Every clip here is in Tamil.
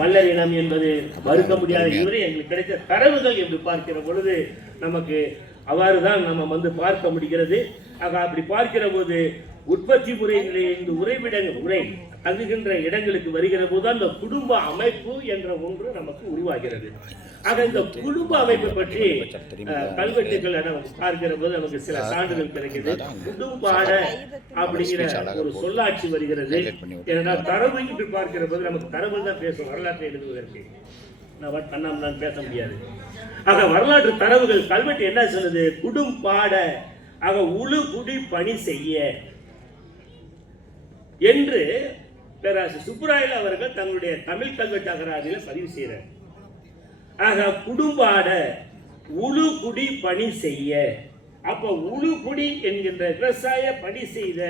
மல்லர் இனம் என்பது மறுக்க முடியாத இதுவரை எங்களுக்கு கிடைத்த தரவுகள் என்று பார்க்கிற பொழுது நமக்கு அவ்வாறுதான் நம்ம பார்க்க முடிகிறது. ஆக அப்படி பார்க்கிற போது உற்பத்தி முறையிலே இந்த உறை தங்குகின்ற இடங்களுக்கு வருகிற போது அந்த குடும்ப அமைப்பு என்ற ஒன்று நமக்கு உருவாகிறது. ஆக இந்த குடும்ப அமைப்பை பற்றி கல்வெட்டுக்களை நம்ம பார்க்கிற போது நமக்கு சில சான்றுகள் கிடைக்கிறது. குடும்பாட அப்படிங்கிற ஒரு சொல்லாட்சி வருகிறது. ஏன்னா தரவு என்று பார்க்கிற போது நமக்கு தரவு தான் பேசும், வரலாற்றை எழுதுவதற்கு நான் பேச முடியாது. ஆக வரலாற்று தரவுகள் கல்வெட்டு என்ன சொல்லுது? குடும்பாட ஆக உழு குடி பணி செய்ய என்று பேராசிரியர் சுப்புராயல் அவர்கள் தங்களுடைய தமிழ் கல்வெட்டு அகராதியில் பதிவு செய்கிறார். ஆக குடும்பாட உழு குடி பணி செய்ய, அப்ப உழு குடி என்கின்ற விவசாய பணி செய்த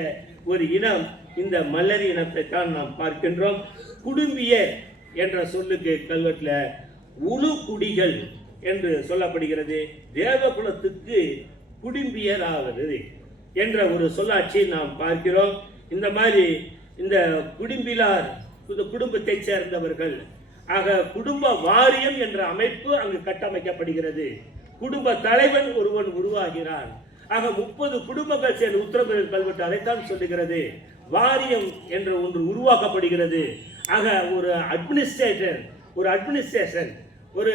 ஒரு இனம் இந்த மல்லர் இனத்தை தான் நாம் பார்க்கின்றோம். குடும்பியர் என்ற சொல்லுக்கு கல்வெட்டுல உழு குடிகள் என்று சொல்லப்படுகிறது. தேவகுலத்துக்கு குடும்பியர் ஆவது என்ற ஒரு சொல்லாட்சியை நாம் பார்க்கிறோம். இந்த மாதிரி இந்த குடும்பிலார் குடும்பத்தை சேர்ந்தவர்கள், ஆக குடும்ப வாரியம் என்ற அமைப்பு அங்கு கட்டமைக்கப்படுகிறது. குடும்ப தலைவன் ஒருவன் உருவாகிறான். ஆக 30 குடும்பங்கள் சேர்ந்து உத்தரப்பிரதேச கல்வெட்டு அதைத்தான் சொல்லுகிறது. வாரியம் என்ற ஒன்று உருவாக்கப்படுகிறது. ஆக ஒரு அட்மினிஸ்ட்ரேஷன் ஒரு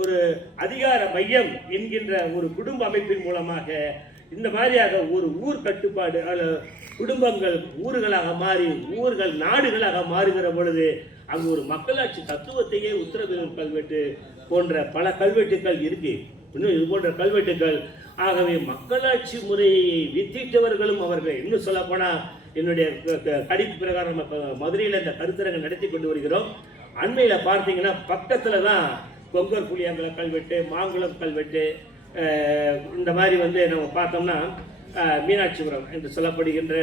ஒரு அதிகார மையம் என்கின்ற ஒரு குடும்ப அமைப்பின் மூலமாக இந்த மாதிரியாக ஒரு ஊர் கட்டுப்பாடு குடும்பங்கள் ஊர்களாக மாறி ஊர்கள் நாடுகளாக மாறுகிற பொழுது அங்கு ஒரு மக்களாட்சி தத்துவத்தையே உத்தரப்பிரதேச கல்வெட்டு போன்ற பல கல்வெட்டுகள் இருக்கு. இன்னும் இது போன்ற கல்வெட்டுகள். ஆகவே மக்களாட்சி முறையை வித்திட்டவர்களும் அவர்கள். இன்னும் சொல்ல போனா என்னுடைய கடிப்பு பிரகாரம் மதுரையில் இந்த கருத்தரங்கை நடத்தி கொண்டு வருகிறோம். அண்மையில் பார்த்தீங்கன்னா பக்கத்துல தான் கொங்கர் புளியங்கல கல்வெட்டு, மாங்குளம் கல்வெட்டு, இந்த மாதிரி நம்ம பார்த்தோம்னா மீனாட்சிபுரம் என்று சொல்லப்படுகின்ற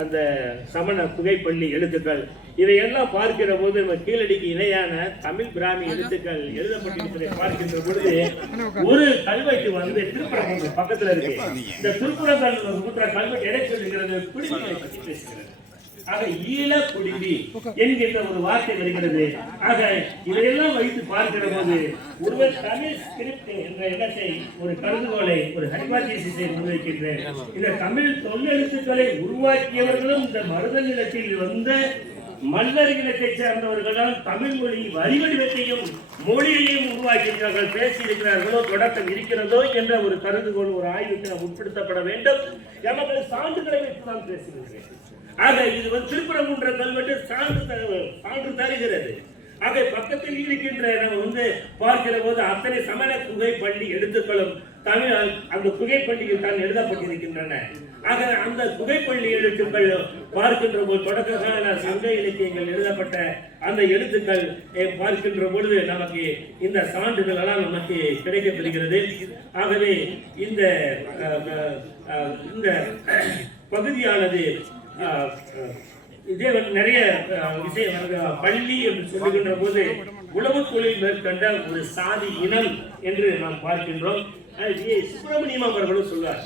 அந்த சமண புகைப்பள்ளி எழுத்துக்கள், இதையெல்லாம் பார்க்கிற போது நம்ம கீழடிக்கு இணையான தமிழ் பிராமி எழுத்துக்கள் எழுதப்பட்டிருப்பதை பார்க்கின்ற பொழுது ஒரு கல்வெட்டு திருப்புறங்கள் பக்கத்துல இருக்கு. இந்த திருப்புறங்கள் கல்வெட்டு எடை சொல்லுகிறது, குடிமையை பற்றி பேசுகிறது. ஆக ஈழ குடிமி என்கின்ற ஒரு வார்த்தை வருகிறது. ஆக இதையெல்லாம் வைத்து பார்க்கிற போது ஒருவர் தமிழ் ஸ்கிரிப்ட் என்ற இடத்தை ஒரு கருதுகோளை ஒரு ஹைபாதீசிஸை முன்வைக்கின்றேன். இந்த தமிழ் தொல்லெழுத்துக்களை உருவாக்கியவர்களும் இந்த மருதல் நிலத்தில் வந்த மல்லர் இனத்தை சேர்ந்தவர்களால் தமிழ் மொழி வரிவடிவத்தையும் மொழியையும் உருவாக்கியிருக்கிறார்கள், பேசியிருக்கிறார்களோ, தொடக்கம் இருக்கிறதோ என்ற ஒரு கருதுகோள் ஒரு ஆய்வுக்கு நாம் உட்படுத்தப்பட வேண்டும். எமக்கு சான்றுகளை வைத்து நான் பேசுகிறேன். ஆக இது திருப்பரங்குன்ற கல்வெட்டு சான்று தருகிறது. ஆக பக்கத்தில் இருக்கின்ற நம்ம பார்க்கிற போது அத்தனை சமண குகை பள்ளி எழுத்துக்களும் தமிழ் அந்த குகை பள்ளியில் தான் எழுதப்பட்டிருக்கின்றன. ஆக அந்த குகைப்பள்ளி எழுத்துக்கள் பார்க்கின்ற போது தொடக்க சங்க இலக்கியங்கள் எழுதப்பட்ட அந்த எழுத்துக்கள் பார்க்கின்ற பொழுது நமக்கு இந்த சான்றுகள் எல்லாம் நமக்கு கிடைக்கப்பெறுகிறது. ஆகவே இந்த பகுதியானது இதே நிறைய விஷயம் பள்ளி என்று சொல்லுகின்ற போது உழவு தொழில் மேற்கொண்ட ஒரு சாதி இனம் என்று நாம் பார்க்கின்றோம். சுப்பிரமணியம் அவர்களும் சொல்வார்,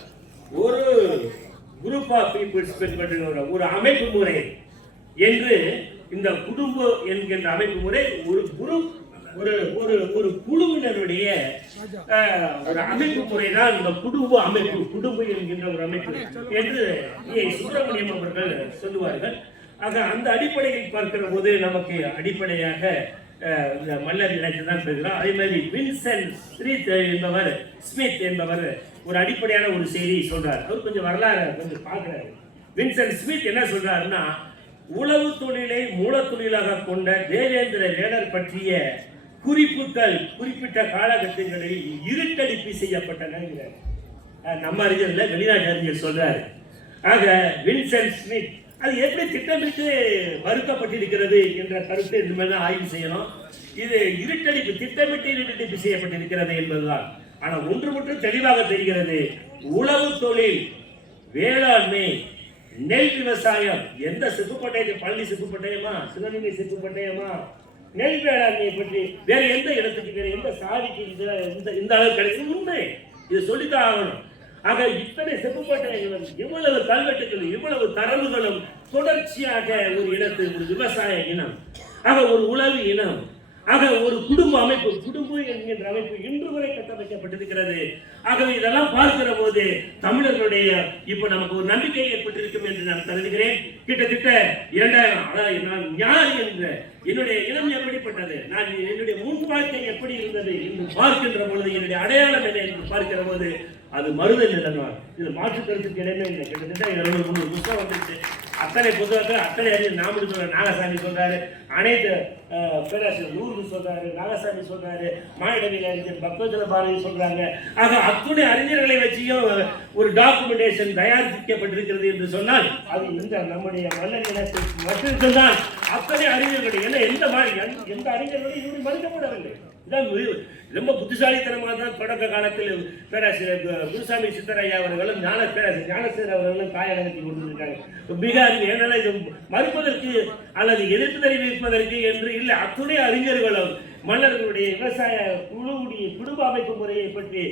ஒரு குரூப் ஆஃப் பீப்புள்ஸ் ஒரு அமைப்பு முறை என்று இந்த குடும்பம் என்கின்ற அமைப்பு முறை ஒரு குரூப் ஒரு குழுவினருடைய ஒரு அமைப்பு முறைதான் இந்த குடும்ப அமைப்பு, குடும்பம் என்கின்ற ஒரு அமைப்பு என்று சுப்பிரமணியம் அவர்கள் சொல்லுவார்கள். ஆக அந்த அடிப்படையில் பார்க்கிற போது நமக்கு அடிப்படையாக இந்த மல்லர் இனத்தை தான் பெறுகிறோம். அதே மாதிரி வின்சென்ட் ஸ்மித் என்பவர் ஒரு அடிப்படையான ஒரு செய்தியை சொல்றார். அவர் கொஞ்சம் வரலாறு கொஞ்சம் பார்க்கிறாரு. வின்சென்ட் ஸ்மித் என்ன சொல்றாருன்னா, உழவு தொழிலை மூல தொழிலாக கொண்ட தேவேந்திர வேடர் பற்றிய குறிப்புகள் குறிப்பிட்ட காலகட்டங்களில் இருட்டடிப்பு செய்யப்பட்டன. நம்ம அறிஞர்ல வெளிநாட்டு அறிஞர் சொல்றாரு. ஆக வின்சென்ட் ஸ்மித் அது எப்படி திட்டமிட்டு மறுக்கப்பட்டிருக்கிறது என்ற கருத்தை இனிமேல் ஆய்வு செய்யணும். இது இருட்டடிப்பு திட்டமிட்டு இருட்டடிப்பு செய்யப்பட்டிருக்கிறது என்பதுதான். ஆனா ஒன்று மட்டும் தெளிவாக தெரிகிறது, உழவு தொழில், வேளாண்மை, நெல் விவசாயம், எந்த சிப்புப்பட்டயம், பழனி சிப்புப்பட்டயமா, சிவகங்கை சிப்புப்பட்டயமா, நெல் வேளாண்மையை பற்றி வேற எந்த இடத்துக்கு வேற எந்த சாதிக்கு இந்த அளவு கிடைக்கும் உண்மை, இதை சொல்லித்தான் ஆகணும். ஆக இத்தனை செப்புப்பட்டயங்களும் இவ்வளவு கல்வெட்டுகளும் இவ்வளவு தரவுகளும் தொடர்ச்சியாக ஒரு இனத்து ஒரு விவசாய இனம், ஆக ஒரு உழவு இனம், ஆக ஒரு குடும்ப அமைப்பு, குடும்பம் என்கின்ற அமைப்பு இன்று வரை கட்டமைக்கப்பட்டிருக்கிறது. ஆகவே இதெல்லாம் பார்க்கிற போது தமிழர்களுடைய இப்ப நமக்கு ஒரு நம்பிக்கை ஏற்பட்டிருக்கும் என்று நான் கருதுகிறேன். கிட்டத்தட்ட 2000 நான் யார் என்ற என்னுடைய இனம் எப்படிப்பட்டது, நான் என்னுடைய முன்பாழ்க்கை எப்படி இருந்தது என்று பார்க்கின்ற பொழுது என்னுடைய அடையாளம் என்ன என்று பார்க்கிற போது அது மருதன் நிலந்தான். இது மாற்று கருத்துக்கு இடமே இல்லை. கிட்டத்தட்ட 200-300 புத்தகம் வந்துருச்சு. அத்தனை புத்தகத்தில் அத்தனை அறிஞர் நாமடி சொல்ற நாகசாமி சொல்றாரு, அனைத்து பேராசிரியர் நூறு சொல்றாரு, நாகசாமி சொல்றாரு, மாநிலவில் அறிஞர் பக்தஜல பாரதி சொல்றாங்க. ஆக அத்துணை அறிஞர்களை வச்சியும் ஒரு டாக்குமெண்டேஷன் தயாரிக்கப்பட்டிருக்கிறது என்று சொன்னால் அது இந்த நம்முடைய மன்னர் இனத்திற்கு மட்டும்தான். அத்தனை அறிஞர்களுடைய எந்த அறிஞர்களும் இப்படி மறுக்கப்படவில்லை. ரொம்ப புத்திசாலித்தனமாக தான் தொடக்க காலத்தில் பேராசிரியர் குருசாமி சித்தரையா அவர்களும் பேராசிரியர் ஞானசேகர் அவர்களும் காயகத்தி கொண்டிருக்காங்க. மிக என்னால் இது மறுப்பதற்கு அல்லது எதிர்ப்பு தெரிவிப்பதற்கு என்று இல்லை. அத்துணை அறிஞர்களும் மன்னர்களுடைய விவசாய குழுவுடைய குடும்ப அமைப்பு முறையை பற்றி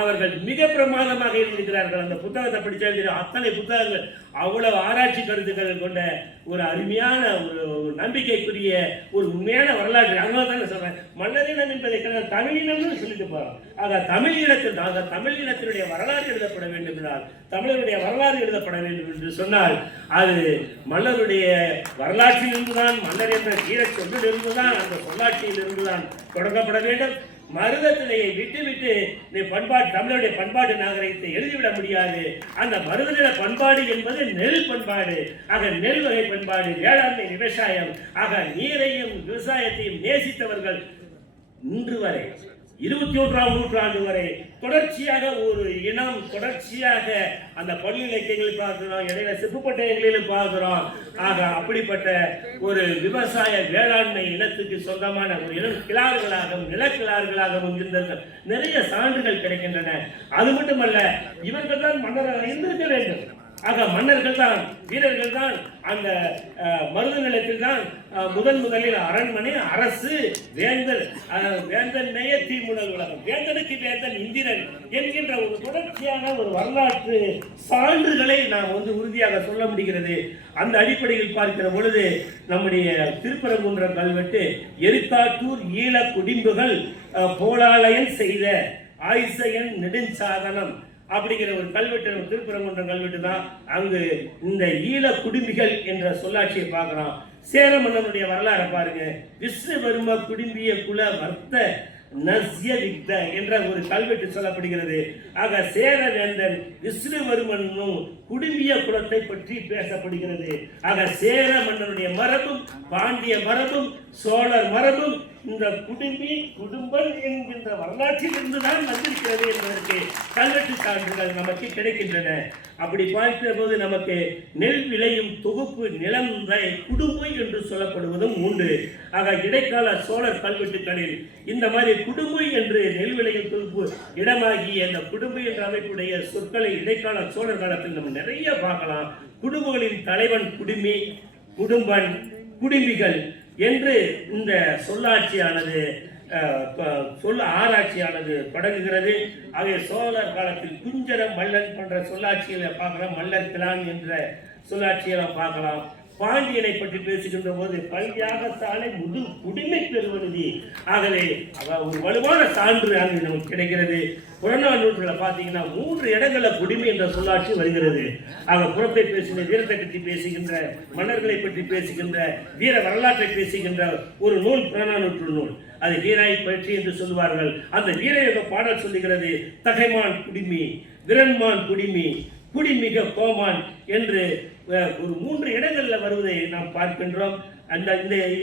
அவர்கள் மிக பிரமாதமாக எழுதியிருக்கிறார்கள். அந்த புத்தகத்தை படித்தால் அத்தனை புத்தகங்கள் அவ்வளவு ஆராய்ச்சி கருத்துக்கள் கொண்ட ஒரு அருமையான ஒரு நம்பிக்கைக்குரிய ஒரு உண்மையான வரலாற்று. அதனால தான் சொல்றேன், மன்னரினம் என்பதை தமிழினம்னு சொல்லிட்டு போறோம். ஆக தமிழ் இனத்தினுடைய வரலாறு எழுதப்பட வேண்டும் என்றால், தமிழருடைய வரலாறு எழுதப்பட வேண்டும் என்று சொன்னால் அது மன்னருடைய வரலாற்றில் இருந்துதான், மன்னர் என்ற வீர சொல்லில் இருந்துதான், அந்த சொல்லாட்சியில் இருந்துதான் தொடங்கப்பட வேண்டும். மருதத்தினையை விட்டு நீ பண்பாடு, தமிழுடைய பண்பாட்டு நாகரிகத்தை எழுதிவிட முடியாது. அந்த மருதநில பண்பாடு என்பது நெல் பண்பாடு. ஆக நெல் வகை பண்பாடு, வேளாண்மை, விவசாயம், ஆக நீரையும் விவசாயத்தையும் நேசித்தவர்கள் இன்று வரை 21ஆம் நூற்றாண்டு வரை தொடர்ச்சியாக ஒரு இனம், தொடர்ச்சியாக அந்த பள்ளி இலக்கியங்களில் பார்க்கிறோம், இடையில செப்புப்பட்டயங்களிலும் பார்க்கிறோம். ஆக அப்படிப்பட்ட ஒரு விவசாய வேளாண்மை இனத்துக்கு சொந்தமான ஒரு இனம் கிளார்களாகவும் நிலக்கிளார்களாகவும் இருந்த நிறைய சான்றுகள் கிடைக்கின்றன. அது மட்டுமல்ல, இவர்கள் தான் மன்னராக இருந்திருக்க வேண்டும். ஆக மன்னர்கள் தான், வீரர்கள் தான் அந்த மருத நிலத்தில் தான் முதலில் அரண்மனை, அரசு, வேந்தன் மேய தீமுடல் உலகம், வேந்தனுக்கு வேந்தன் இந்திரன் என்கின்ற ஒரு தொடர்ச்சியான ஒரு வரலாற்று சான்றுகளை நாம் உறுதியாக சொல்ல முடிகிறது. அந்த அடிப்படையில் பார்க்கிற பொழுது நம்முடைய திருப்பரங்குன்றம் கல்வெட்டு எரிக்காட்டூர் ஈழ குடிம்புகள் போலாலயன் செய்த ஆய்சையன் நெடுஞ்சாதனம் அப்படிங்கிற ஒரு கல்வெட்டு, திருப்பரங்குன்றம் கல்வெட்டு தான். அங்கு இந்த ஈழ குடும்பிகள் என்ற சொல்லாட்சியை பார்க்கிறோம். சேர மன்னனுடைய வரலாறை பாருங்க. விஷ்ணுவர்ம குடும்பிய குல வர்த்த நஸ்யவிக்த என்ற ஒரு கல்வெட்டு சொல்லப்படுகிறது. ஆக சேரவேந்தன் விஷ்ணுவர்மனும் குடும்பிய குலத்தை பற்றி பேசப்படுகிறது. ஆக சேர மன்னனுடைய மரபும் பாண்டிய மரபும் சோழர் மரபும் இந்த குடும்பம் என்கின்ற வரலாற்றில் இருந்துதான் வந்திருக்கிறது என்பதற்கு கல்வெட்டு சான்றுகள் நமக்கு கிடைக்கின்றன. அப்படி பார்க்கிற போது நமக்கு நெல் விளையும் தொகுப்பு நிலம் குடும்பம் என்று சொல்லப்படுவதும் உண்டு. ஆக இடைக்கால சோழர் கல்வெட்டுகளில் இந்த மாதிரி குடும்பம் என்று நெல் விளையும் தொகுப்பு இடமாகிய அந்த குடும்பம் என்ற அமைப்புடைய சொற்களை இடைக்கால சோழர் காலத்தில் நம்ம நிறைய பார்க்கலாம். குடும்பங்களின் தலைவன் குடுமி, குடும்பன், குடும்பிகள் என்று இந்த சொல்லாட்சியானது ஆராய்ச்சியானது தொடங்குகிறது. ஆகிய சோழர் காலத்தில் குஞ்சர மல்லன் போன்ற சொல்லாட்சிகளை பார்க்கலாம். மல்லர் கிளான் என்ற சொல்லாட்சியெல்லாம் பார்க்கலாம். பாண்டியனை பற்றி பேசுகின்ற போது பல்யாகத்தானே குடிமை பெறுவது. ஆகவே ஒரு வலுவான சான்று அங்கு நமக்கு கிடைக்கிறது. புறநானூற்றில் பார்த்தீங்கன்னா 3 இடங்களில் குடிமை என்ற சொல்லாட்சி வருகிறது. ஆக புறத்தை பேசுகின்ற, வீரத்தை பற்றி பேசுகின்ற, மன்னர்களை பற்றி பேசுகின்ற, வீர வரலாற்றை பேசுகின்ற ஒரு நூல் புறநானூற்று நூல். அது வீராய் பற்றி என்று சொல்லுவார்கள். அந்த வீரயோக பாடல் சொல்லுகிறது, தகைமான் குடிமி, விரன்மான் குடிமி, குடிமிக கோமான் என்று ஒரு 3 இடங்களில் வருவதை நாம் பார்க்கின்றோம்.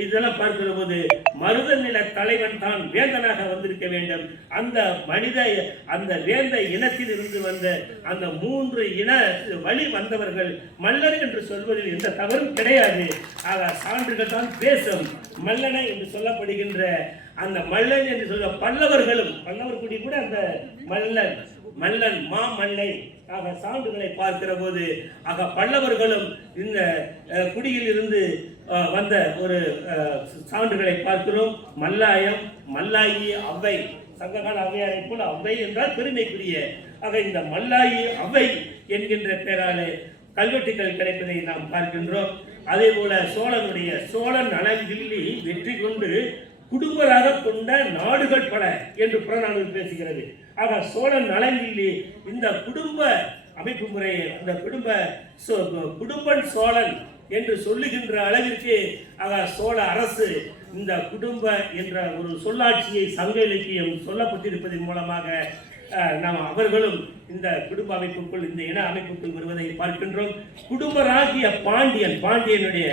இதெல்லாம் பார்க்கிற போது மருத நில தலைவன் தான் வேந்தனாக வந்திருக்க வேண்டும். அந்த வேந்த இனத்தில் இருந்து வந்த அந்த 3 இன வழி வந்தவர்கள் மல்லர் என்று சொல்வதில் எந்த தவறும் கிடையாது. ஆக சான்றுகள் தான் பேசும். மல்லனை என்று சொல்லப்படுகின்ற அந்த மல்லன் என்று சொல்ல பல்லவர்களும், பல்லவர் குடி கூட அந்த மல்லன் மாமல்லை ஆக சான்றுகளை பார்க்கிற போது ஆக பல்லவர்களும் இந்த குடியில் இருந்து வந்த ஒரு சான்றுகளை பார்க்கிறோம். மல்லாயம், மல்லாயி, அவ்வை, சங்ககால அவ்வையாரை போல அவ்வை என்றால் பெருமைக்குரிய. ஆக இந்த மல்லாயி அவ்வை என்கின்ற பெயராலே கல்வெட்டுகள் கிடைப்பதை நாம் பார்க்கின்றோம். அதே போல சோழன் நலங்கிள்ளி வெற்றி கொண்டு குடும்பராக கொண்ட நாடுகள் பல என்று புறநானூறு பேசுகிறது. ஆக சோழன் நலங்கிள்ளி இந்த குடும்ப அமைப்பு முறை, அந்த குடும்பன் சோழன் என்று சொல்லுகின்ற அளவிற்கு சோழ அரசு இந்த குடும்ப என்ற ஒரு சொல்லாட்சியை சங்க இலக்கியம் சொல்லப்பட்டிருப்பதன் மூலமாக நாம் அவர்களும் இந்த குடும்ப அமைப்புக்குள், இந்த இன அமைப்புக்குள் வருவதை பார்க்கின்றோம். குடும்பராகிய பாண்டியனுடைய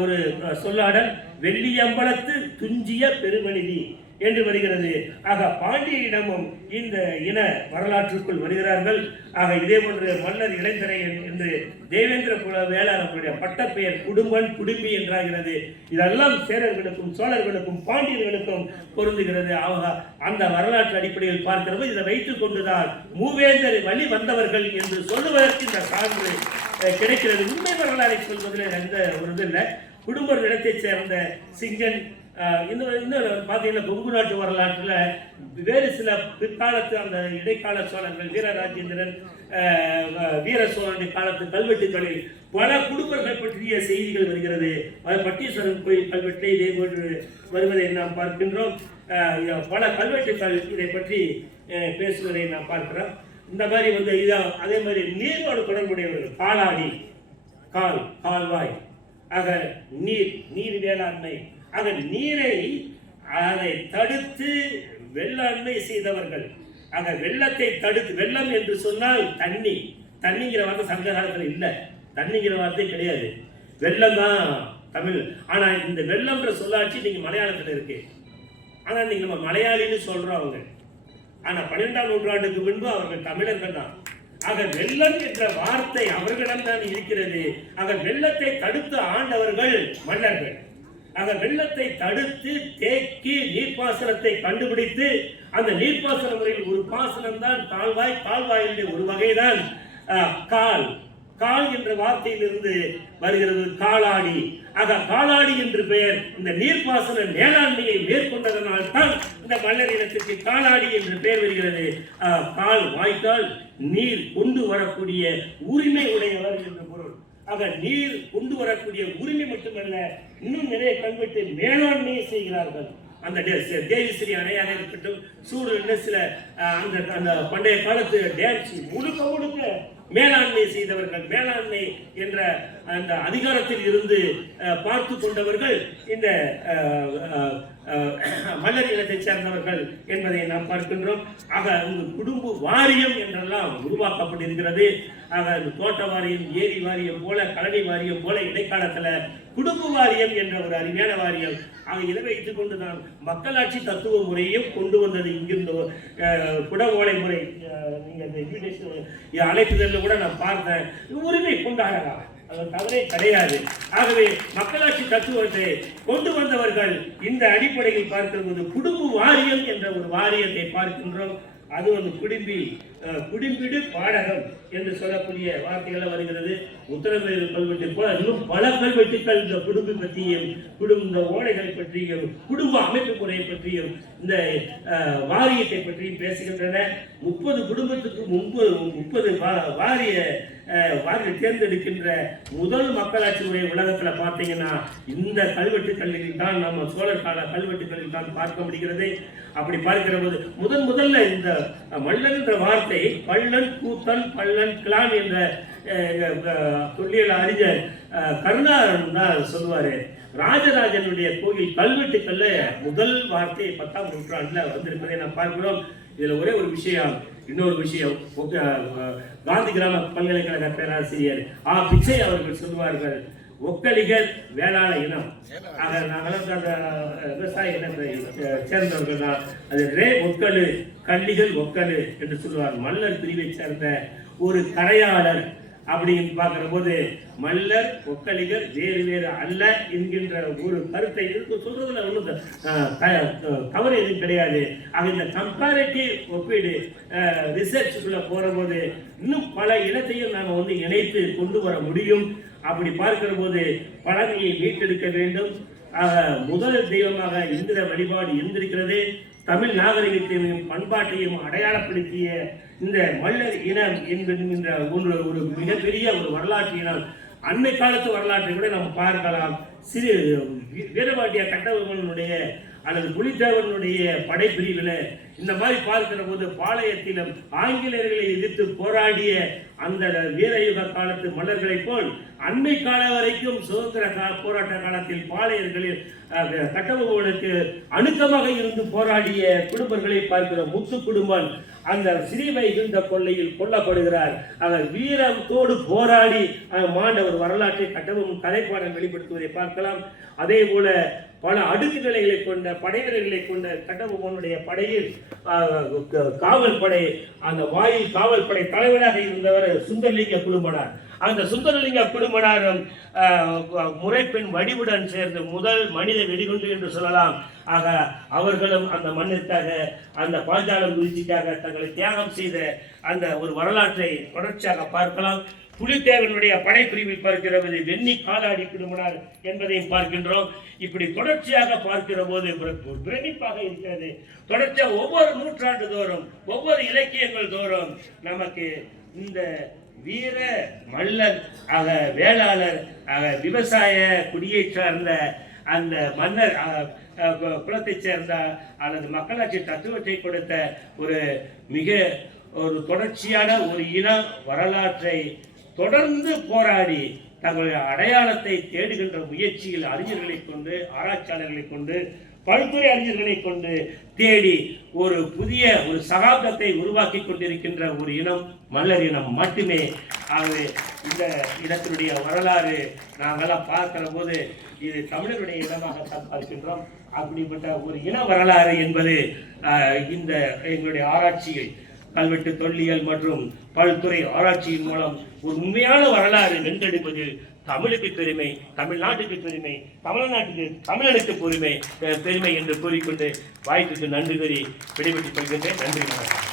ஒரு சொல்லாடல் வெள்ளியம்பலத்து துஞ்சிய பெருமனிதி என்று வருகிறது. ஆக பாண்டியனிடமும் இந்த இன வரலாற்றுக்குள் வருகிறார்கள். ஆக இதே போன்று மன்னர் இளைஞரை என்று தேவேந்திர குல வேளாளர்களுடைய பட்டப்பெயர் குடும்பன் குடும்பி என்றாகிறது. இதெல்லாம் சேரர்களுக்கும் சோழர்களுக்கும் பாண்டியர்களுக்கும் பொருந்துகிறது. அந்த வரலாற்று அடிப்படையில் பார்க்கிறது. இதை வைத்துக் கொண்டுதான் மூவேந்தர் வழி வந்தவர்கள் என்று சொல்லுவதற்கு இந்த சான்று கிடைக்கிறது. உண்மை வரலாறை சொல்வதில் எந்த ஒரு இது இல்லை. குடும்ப இடத்தைச் சேர்ந்த சிங்கன் இன்னும் பார்த்தீங்கன்னா கொங்கு நாட்டு வரலாற்றில் வேறு சில பிற்காலத்து அந்த இடைக்கால சோழர்கள் வீரராஜேந்திரன் வீர சோழனுடைய காலத்து கல்வெட்டுகளில் பல குடும்பங்கள் பற்றிய செய்திகள் வருகிறது. பட்டீஸ்வரன் கோயில் கல்வெட்டை இதே போன்று வருவதை நாம் பார்க்கின்றோம். பல கல்வெட்டுகள் இதை பற்றி பேசுவதை நாம் பார்க்கிறோம். இந்த மாதிரி அதே மாதிரி நீரோடு தொடர்புடையவர்கள் காலாடி, கால்வாய், ஆக நீர் வேளாண்மை, ஆக நீரை அதை தடுத்து வெள்ளாண்மை செய்தவர்கள். ஆக வெள்ளத்தை தடுத்து, வெள்ளம் என்று சொன்னால் தண்ணிங்கிற வார்த்தை சங்க காலத்தில் இல்லை, தண்ணிங்கிற வார்த்தை கிடையாது, வெள்ளம் தான் தமிழ். ஆனா இந்த வெள்ளம்ன்ற சொல்லாட்சி நீங்க மலையாளத்தில் இருக்கு. ஆனா நீங்க நம்ம மலையாளின்னு சொல்றோம் அவங்க. ஆனா 12ஆம் நூற்றாண்டுக்கு முன்பு அவர்கள் தமிழர்கள் தான். ஆக வெள்ளம் என்ற வார்த்தை அவர்களிடம் தான் இருக்கிறது. ஆக வெள்ளத்தை தடுத்து ஆண்டவர்கள் மன்னர்கள். ஆக வெள்ளத்தை தடுத்து தேக்கி நீர்ப்பாசனத்தை கண்டுபிடித்து அந்த நீர்ப்பாசன முறையில் ஒரு பாசனம் தான் கால்வாயிலுடைய ஒரு வகைதான் கால் என்ற வார்த்தையிலிருந்து வருகிறது காலாடி. ஆக காலாடி என்று பெயர் இந்த நீர்ப்பாசன மேலாண்மையை மேற்கொண்டதனால் தான் இந்த மன்னர் இனத்திற்கு காலாடி என்று பெயர் வருகிறது. வாய்க்கால் நீர் கொண்டு வரக்கூடிய உரிமை உடையவர் என்று பொருள். ஆக நீர் கொண்டு வரக்கூடிய உரிமை மட்டுமல்ல, இன்னும் நிறைய கல்வெட்டு மேலாண்மையை செய்கிறார்கள். அந்த தேவிஸ்ரீ அணையாக இருக்கட்டும், சூடு சில அந்த பண்டைய காலத்து டான்ஸ் முழுக்க மேலாண்மை செய்தவர்கள். மேலாண்மை என்ற அந்த அதிகாரத்தில் இருந்து பார்த்து கொண்டவர்கள் இந்த மன்னர் இனத்தை சேர்ந்தவர்கள் என்பதை நாம் பார்க்கின்றோம். ஆக குடும்ப வாரியம் என்றெல்லாம் உருவாக்கப்பட்டிருக்கிறது. ஆக தோட்ட வாரியம், ஏரி வாரியம் போல, கழனி வாரியம் போல இடைக்காலத்தில் குடும்ப வாரியம் என்ற ஒரு அருமையான வாரியம். ஆக இதை வைத்துக் கொண்டு தான் மக்களாட்சி தத்துவ முறையும் கொண்டு வந்தது. இங்கிருந்து குடவோலை முறை, நீங்க இந்த இன்விடேஷன் அழைப்புதல் கூட நான் பார்த்தேன். உரிமை கொண்டாடலாம், அது தவறே கிடையாது. ஆகவே மக்களாட்சி தத்துவத்தை கொண்டு வந்தவர்கள் இந்த அடிப்படையில் பார்க்கிற போது குடும்ப வாரியம் என்ற ஒரு வாரியத்தை பார்க்கின்றோம். அது வந்து குடிம்பிடு பாடகம் என்று சொல்லக்கூடிய வார்த்தைகள் வருகிறது. உத்தரமேரூர் கல்வெட்டு போல இன்னும் பல கல்வெட்டுக்கள் இந்த குடும்பம் பற்றியும் இந்த ஓலைகள் பற்றியும் குடும்ப அமைப்பு முறையை பற்றியும் இந்த வாரியத்தை பற்றியும் பேசுகின்றன. 30 குடும்பத்துக்கு 30 வாரிய தேர்ந்தெடுக்கின்ற முதல் மக்களாட்சி முறை உலகத்தில் பார்த்தீங்கன்னா இந்த கல்வெட்டுக்களில் தான், நம்ம சோழர் கால கல்வெட்டுக்களில் தான் பார்க்க முடிகிறது. அப்படி பார்க்கிற போது முதல்ல இந்த மல்லன் என்ற வார்த்தை பள்ளன், கூத்தன், பள்ளன், கிளான் என்ற தொல்லியல் அறிஞர் கருணாகரன் தான் சொல்லுவாரு. ராஜராஜனுடைய கோயில் கல்வெட்டுக்கள்ல முதல் வார்த்தை 10ஆம் நூற்றாண்டுல வந்திருப்பதை நாம் பார்க்கிறோம். இதுல ஒரே ஒரு விஷயம், இன்னொரு விஷயம், காந்தி கிராம பல்கலைக்கழக பேராசிரியர் பிச்சை அவர்கள் சொல்லுவார்கள், ஒக்கலிகர் வேளாண் இனம். ஆக நாங்களும் அந்த விவசாய இனத்தை சேர்ந்தவர்கள் தான். அது ஒக்கலு, கள்ளிகள் ஒக்கலு என்று சொல்லுவார். மல்லர் பிரிவை சேர்ந்த ஒரு கரையாளர் அப்படின்னு பார்க்கிற போது மல்லர் ஒக்கலிகர் வேறு அல்ல என்கின்ற ஒரு கருத்தை இருக்கு சொல்றதுல ஒன்றும் தவறு எதுவும் கிடையாது. ஆக இந்த கம்பேரிட்டிவ் ஒப்பீடு ரிசர்ச்சுக்குள்ள போற போது இன்னும் பல இனத்தையும் நாம வந்து இணைத்து கொண்டு வர முடியும். அப்படி பார்க்கிற போது பழமையை மீட்டெடுக்க வேண்டும். முதல் தெய்வமாக இந்திர வழிபாடு இருந்திருக்கிறது. தமிழ் நாகரிகத்தையும் பண்பாட்டையும் அடையாளப்படுத்திய இந்த மல்லர் இனம் என்கின்ற ஒரு மிகப்பெரிய ஒரு வரலாற்று இனம். அண்மை காலத்து வரலாற்றை கூட நம்ம பார்க்கலாம். வீரபாண்டிய கட்டபொம்மனுடைய அல்லது புலித்தேவனுடைய படைப்பிரிவில் இந்த மாதிரி பார்க்கிற போது பாளையத்திலும் ஆங்கிலேயர்களை எதிர்த்து போராடிய அந்த வீரயுக காலத்து மல்லர்களைப் போல் அண்மை காலம் வரைக்கும் சுதந்திர போராட்ட காலத்தில் பாளையர்களில் கட்டபொம்மனுக்கு அணுக்கமாக இருந்து போராடிய குடும்பங்களை பார்க்கிற முத்து குடும்பம் அந்த ஸ்ரீவைகுண்ட கொள்ளையில் கொல்லப்படுகிறார். அவர் வீரத்தோடு போராடி மாண்ட ஒரு வரலாற்றை கட்டபொம்மன் கதைப்பாடம் வெளிப்படுத்துவதை பார்க்கலாம். அதே போல பல அடுக்கு நிலைகளை கொண்ட படை வீரர்களை கொண்ட கட்டபொம்மனுடைய படையில் காவல் படை அந்த வாயில் காவல் படை தலைவராக இருந்தவர் சுந்தரலிங்க குடும்பனார். அந்த சுந்தரலிங்க குடும்பனாரும் முறைப்பெண் வடிவுடன் சேர்ந்து முதல் மனித வெடிகுண்டு என்று சொல்லலாம். ஆக அவர்களும் அந்த மண்ணிற்காக அந்த பாஞ்சாலம் குறிச்சிக்காக தங்களை தியாகம் செய்த அந்த ஒரு வரலாற்றை தொடர்ச்சியாக பார்க்கலாம். புலித்தேவனுடைய படைப்பிரிவில் பார்க்கிறது வெண்ணி காலாடி குடும்பனார் என்பதையும் பார்க்கின்றோம். இப்படி தொடர்ச்சியாக பார்க்கிற போது பிரமிப்பாக இருக்கிறது. தொடர்ச்சியாக ஒவ்வொரு நூற்றாண்டு தோறும் ஒவ்வொரு இலக்கியங்கள் தோறும் நமக்கு இந்த வீர மல்லர் ஆக வேளாளர் ஆக விவசாய குடியை சார்ந்த அந்த மன்னர் குலத்தை சேர்ந்த அல்லது மக்களாட்சி தத்துவத்தை கொடுத்த ஒரு மிக ஒரு தொடர்ச்சியான ஒரு இன வரலாற்றை தொடர்ந்து போராடி தங்களுடைய அடையாளத்தை தேடுகின்ற முயற்சியில் அறிஞர்களை கொண்டு ஆராய்ச்சியாளர்களை கொண்டு பல்துறை அறிஞர்களை கொண்டு தேடி ஒரு புதிய ஒரு சகாப்தத்தை உருவாக்கி கொண்டிருக்கின்ற ஒரு இனம் மல்லர் இனம் மட்டுமே. ஆகவே இந்த இனத்தினுடைய வரலாறு நாங்கள்லாம் பார்க்கிற போது இது தமிழருடைய இனமாகத்தான் பார்க்கின்றோம். அப்படிப்பட்ட ஒரு இன வரலாறு என்பது இந்த எங்களுடைய ஆராய்ச்சியில் கல்வெட்டு தொல்லியல் மற்றும் பல்துறை ஆராய்ச்சியின் மூலம் ஒரு உண்மையான வரலாறு வென்றெடுப்பது தமிழுக்கு பெருமை, தமிழ்நாட்டுக்கு பெருமை, தமிழனுக்கு பெருமை என்று கூறிக்கொண்டு வாய்ப்புக்கு நன்றி கூறி விடைபெற்றுக் கொள்கின்றேன். நன்றி.